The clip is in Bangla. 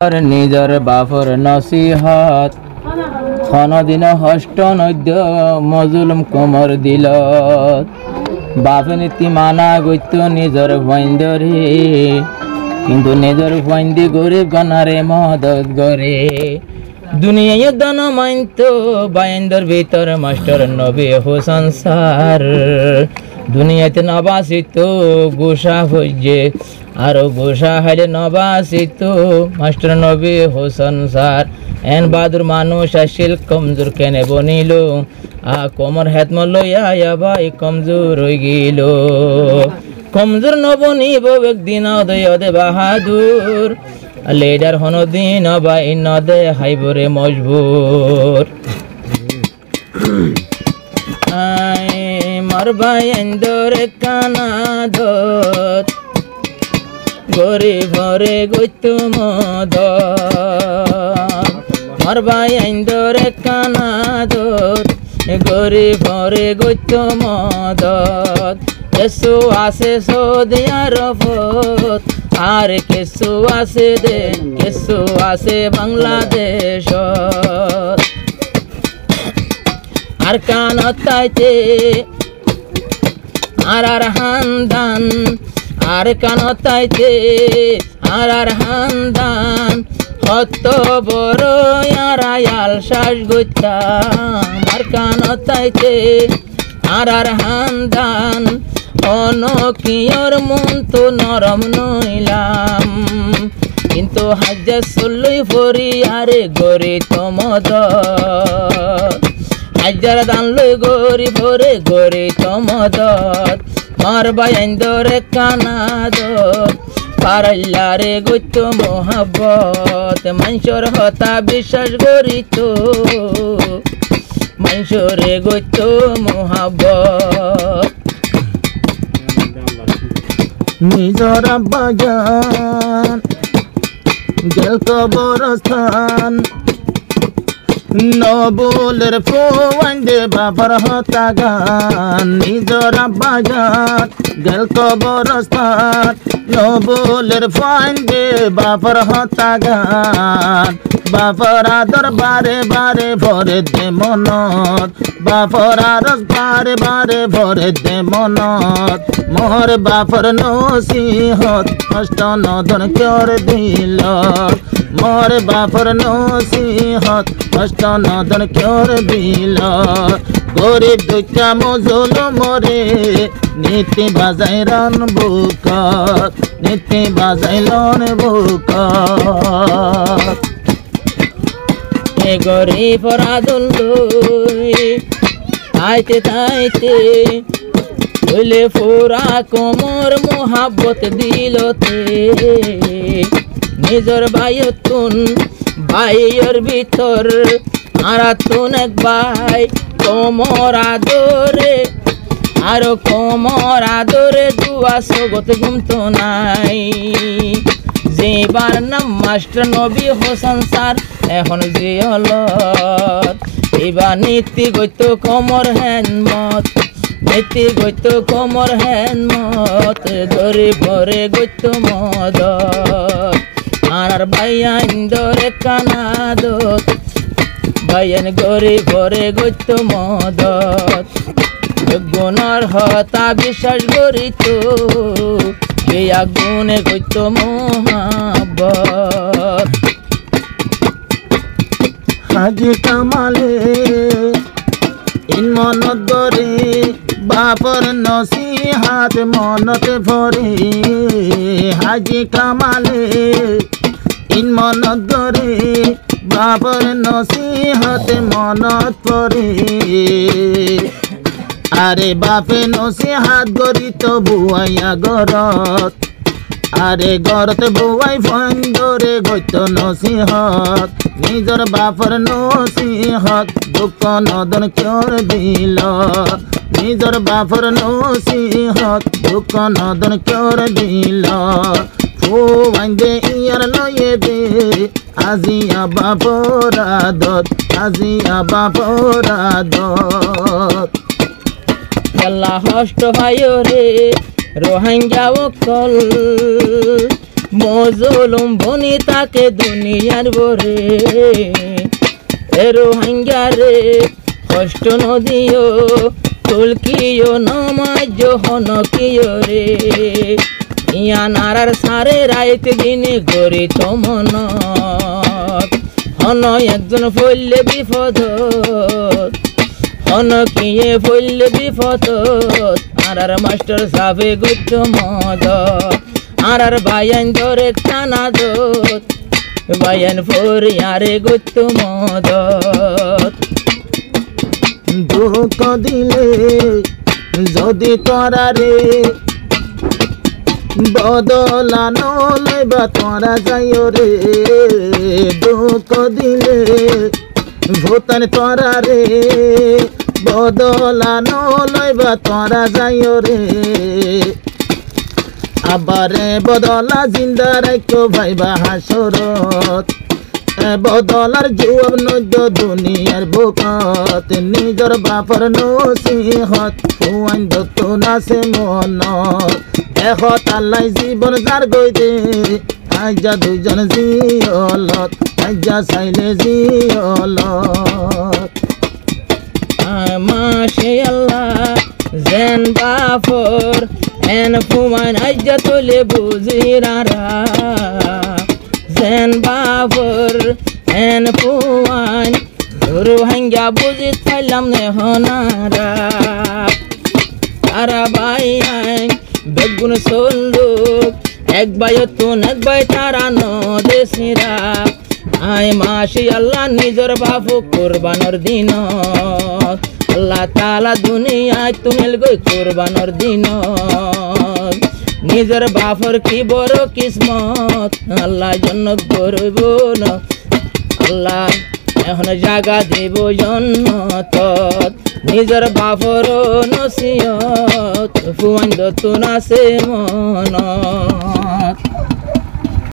আর নিজর বাপর নসিহত ক্ষণদিন হষ্ট নৈদ্য মজুলুম কোমর দিল বাপে নীতি মানা গত্য নিজর ভাইন্দরে কিন্তু নিজর ভাইন্দি গরিব গনারে মদত গরে দুনিয়ায় দন মাইন্ত বাইন্দর ভিতর মাস্টার নবী হোসেন সার দুনিয়াতে নবাসিত গোসা হইছে আর গোসা হাইলে নবাসিত মাস্টার নবী হোসেন সার এন বাদুর মানুষ আসিল কমজোর কেনে বনিল কোমর হেতম লইয়া ভাই কমজোর হয়ে গেল কমজোর নবনিব একদিন অদে বাহাদুর লেডার হনদিন বাই নদে হাইবরে মজবুর মার ভাই এন্দরে কানাদত গরে ভরে গইত মদ মার ভাই এন্দরে কানাদত গরে ভরে গইত মদত কেসু আসে সৌদিয়ার ফত আর কেসু আসে দে কেসু আসে বাংলাদেশ আর কানতাইতে আর হান্দান আর কানতাইতে আর হান্দান হত বড় আর আয়াল শ্বাস গইতাম আর কানতাইতে আর হান্দান অনকিয়র মন তো নরম নইলাম কিন্তু হাজার চল্লই ফরি আরে গরি তমদ হাজার দান লই গরি ভরে গরি তমদত মার বাইন্দরে কানাদ পারাইলারে গইত মোহাব্বত মানুষর হতা বিশ্বাস গরিত মানুষরে গইত মোহাব্বত নিজর বাগান গেল কবরস্থান নবুলের ফোয়াইন্দে বাবার হতা গান নিজর বাগান গেল কবরস্থান নবুলের ফোয়াইন্দে বাবার হতা গান বাবার আদর বারে বারে ভরে দে মনত বাবার আরস বারে বারে ভরে দে মনত মোর বাপর নসিহত কষ্ট নদন কর দিল মোর বাপর নসিহত কষ্ট নদন কর দিল গরিব দুঃখা মজুল মরে নীতি বাজাই রন বুক নীতি বাজাই লন বুক গরিব রাদুল আইতে তাইতে হইলে ফোরা কোমর মোহাব্বত দিলতে নিজর ভাইয়তুন ভাইয়ের ভিতর আরাতুন এক ভাই কোমর আদরে আরো কোমর আদরে দুয়া সগত ঘুমতো নাই যেবার নাম মাস্টার নবী হোসেন স্যার এখন যে হলত এবার নীতি গইত কোমর হেন মত নীতি গইত কোমর হেন মত গরি ভরে গইত মদ আর ভাইয়া ইন্দরে কানাদত ভাইয়ান গরি ভরে গইত মদত গুণর হতা বিশ্বাস গরিত বেয়া গুণে গইত মোহাব্বত হাজি কামালে ইন মনত গরে বাপর নসিহাত মনতে ভরে হাজি কামালে ইন মনত গরে বাপর নসিহাত মনত পরে আরে বাপে নসিহাত গরি তো বুয়াইয়া গরত আরে গরত বুয়াই ফন্দরে গইত নসিহত নিজর বাপর নসিহত দুঃখ নদন কর দিল নিজর বাপর নসিহত দুঃখ নদন কর দিল ফুয়াইন্দে ইয়ার লয়ে দে আজিয়া বাপর আদত আজিয়া বাপর আদত আল্লাহ হষ্ট ভাই রে রোহিঙ্গা অকল মজলুম বনি তাকে দুনিয়ার বরে এরো হাঙ্গারে কষ্ট নদিও তুলকিও নমাজ হনকিও রে ইয়া নারার সারে রাইতে দিনে গরি তমন হন একজন ফইলে বিপদ হন কিয়ে ফইলে বিপদ আর মাস্টার সাবে গুদ্ধ মদ আর বায়ান ধরে টানা দোত বায়ান ফোর আরে গুদ্ধ মদ দুঃখ দিলে যদি তোরা রে বদলানো লইবা তোরা যাইও রে দুঃখ দিলে ভূতান তোরা রে বদলানো লইবা তোরা যাইও রে আবারে বদলা জিন্দা রাখো ভাইবা হাসরত বদলার জুয়াব নদ্য দুনিয়ার বুকত নিজর বাপর নসিহত হুয়াইন দত্ত নাসে মনত এখত আল্লাহ জীবন যার গইতে আইজা দুইজন জিয়লত আইজা চাইলে জিয়লত মাশে আল্লাহ জেন বাপর এন ফুয়াইন আইজা তোলে বুজিরারা জেন বাবর এন ফুয়াইন ধরু হাঙ্গা বুঝি থাইলাম নে হনারা তারা বাই আইন বেগুন সল্লুক এক বায়তুন এক বাই তারা নদেশিরা আই মাসি আল্লাহ নিজর বাবু কুরবানোর দিন আল্লাহ তালা দুনিয়ায় তুমিল গই কুরবানোর দিন নিজের বাপর কি বড় কিসমত আল্লাহ জন্য করব না আল্লাহ এখন জাগা দেব জন্নত নিজের বাপর নসিহত ফুয়াইন দতুন আছে মন